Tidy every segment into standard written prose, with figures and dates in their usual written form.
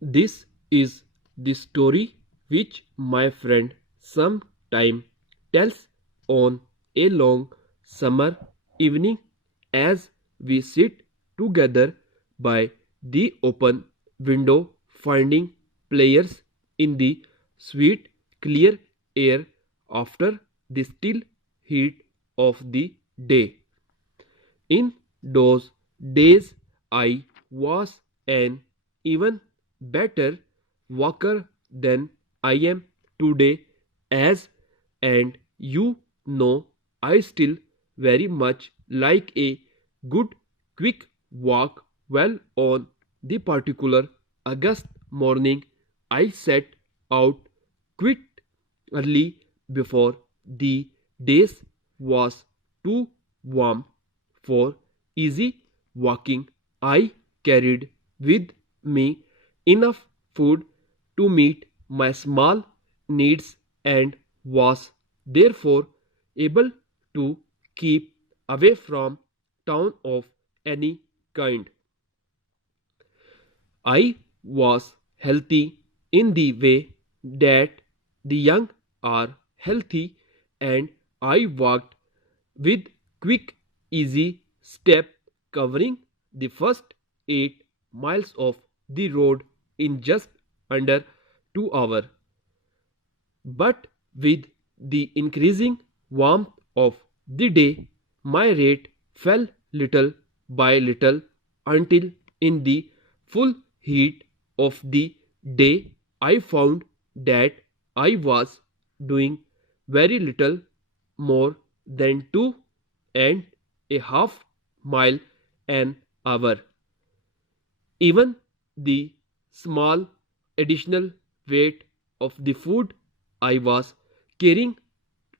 This is the story which my friend sometime tells on a long summer evening as we sit together by the open window, finding players in the sweet clear air after the still heat of the day. In those days, I was an even better walker than I am today, as and you know I still very much like a good quick walk. Well, on the particular August morning, I set out quite early before the days was too warm for easy walking. I carried with me enough food to meet my small needs and was therefore able to keep away from town of any kind. I was healthy in the way that the young are healthy, and I walked with quick, easy step, covering the first 8 miles of the road in just under 2 hours. But with the increasing warmth of the day, my rate fell little by little until in the full heat of the day I found that I was doing very little more than 2.5 miles an hour. Even the small additional weight of the food I was carrying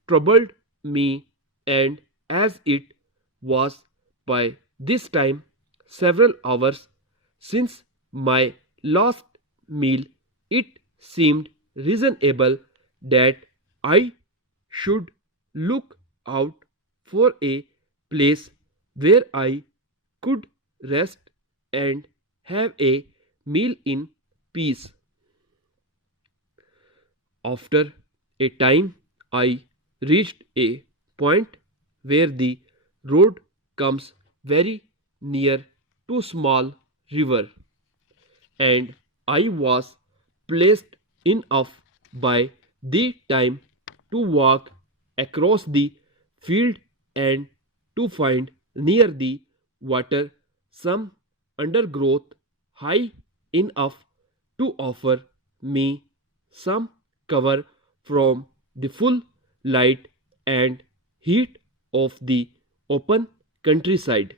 troubled me, and as it was by this time several hours since my last meal, it seemed reasonable that I should look out for a place where I could rest and have a meal in peace. After a time, I reached a point where the road comes very near to small river, and I was placed enough by the time to walk across the field and to find near the water some undergrowth high enough to offer me some cover from the full light and heat of the open countryside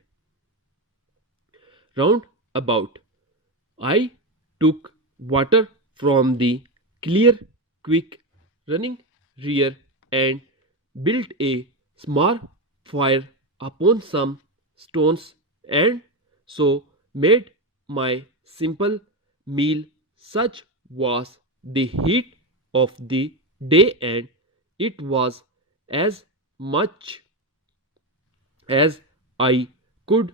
round about. I took water from the clear, quick running rear and built a small fire upon some stones, and so made my simple meal. Such was the heat of the day, and it was as much as I could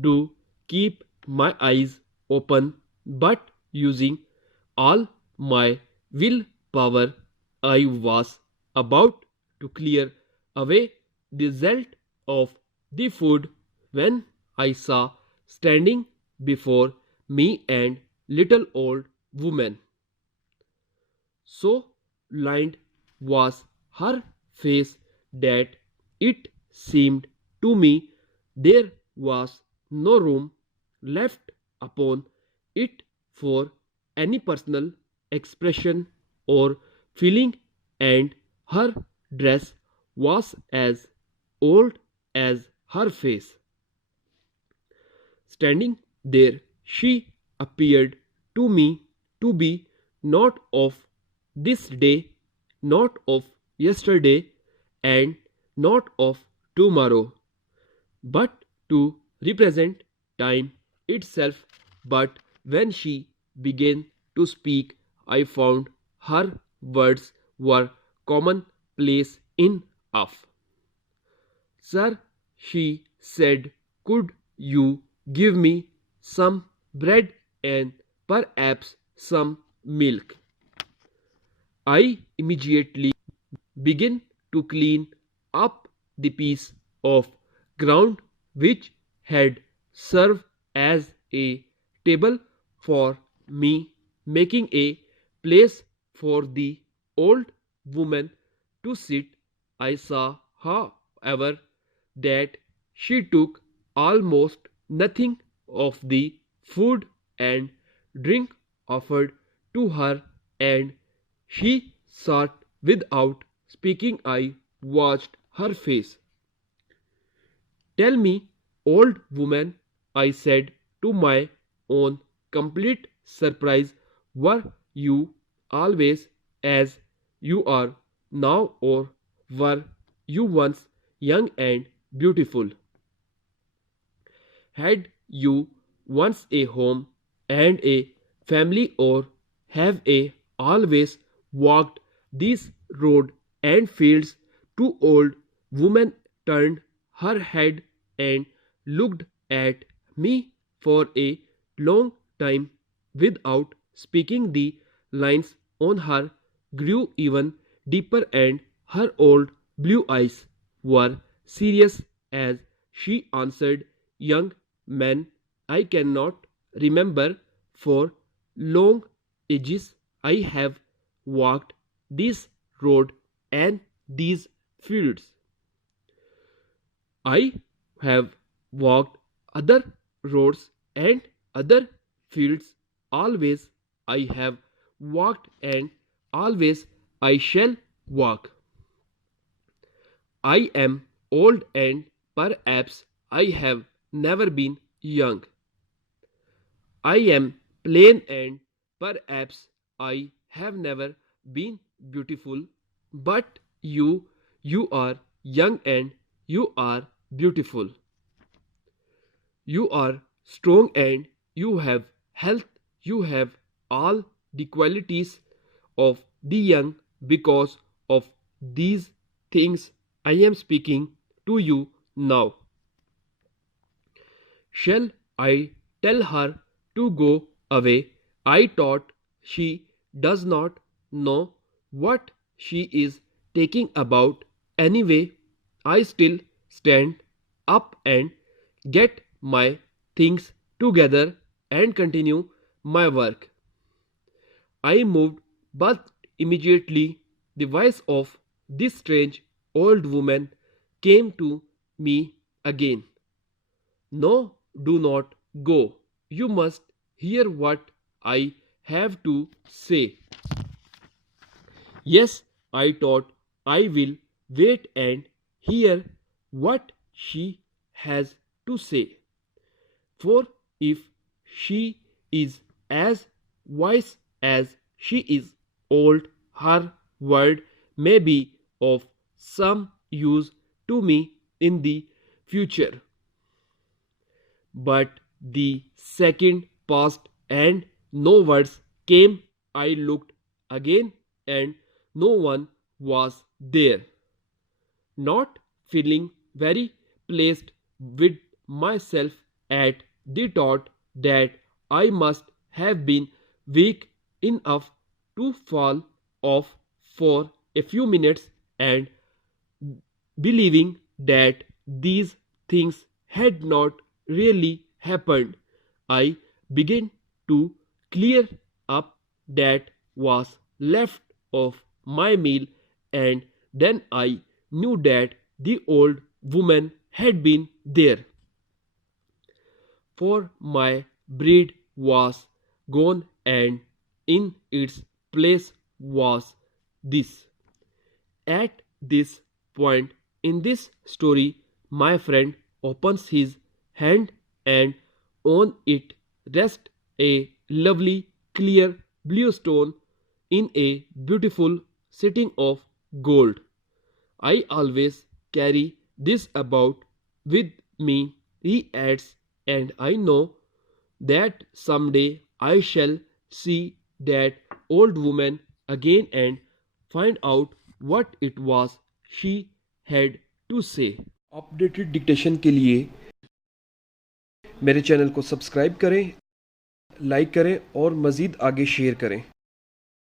do keep my eyes open, but using all my willpower, I was about to clear away the result of the food when I saw standing before me and little old woman. So lined was her face that it seemed to me there was no room left upon it for any personal expression or feeling, and her dress was as old as her face. Standing there, she appeared to me to be not of this day, not of yesterday, and not of tomorrow, but to represent time itself. But when she began to speak, I found her words were commonplace enough. Sir, she said, could you give me some bread and perhaps some milk. I immediately began to clean up the piece of ground which had served as a table for me, making a place for the old woman to sit. I saw, however, that she took almost nothing of the food and drink offered to her, and she sat without speaking. I watched her face. "Tell me, old woman," I said to my own complete surprise, "were you always as you are now, or were you once young and beautiful? Had you once a home and a family, or have a always walked this road and fields?" Two old women turned her head and looked at me for a long time without speaking. The lines on her grew even deeper, and her old blue eyes were serious as she answered, "Young man, I cannot remember for long ages I have walked this road and these fields. I have walked other roads and other fields. Always I have walked, and always I shall walk. I am old, and perhaps I have never been young. I am plain, and perhaps I have never been beautiful. But you are young, and you are beautiful. You are strong, and you have health. You have all the qualities of the young. Because of these things, I am speaking to you now. Shall I tell her to go away? I thought she does not know what she is talking about. Anyway, I still stand up and get my things together and continue my work. I moved, but immediately the voice of this strange old woman came to me again. "No, do not go. You must hear what I have to say." Yes, I thought, I will wait and hear what she has to say. For if she is as wise as she is old, her word may be of some use to me in the future. But the second passed, and no words came. I looked again, and no one was there. Not feeling very pleased with myself at the thought that I must have been weak enough to fall off for a few minutes, and believing that these things had not really happened, I began to clear up that was left of my meal, and then I knew that the old woman had been there. For my bread was gone, and in its place was this. At this point in this story, my friend opens his hand, and on it rests a lovely clear blue stone in a beautiful setting of gold. "I always carry this about with me," he adds, "and I know that someday I shall see that old woman again and find out what it was she had to say." Updated dictation के लिए मेरे channel को subscribe करें like करें और मज़ीद आगे share करें।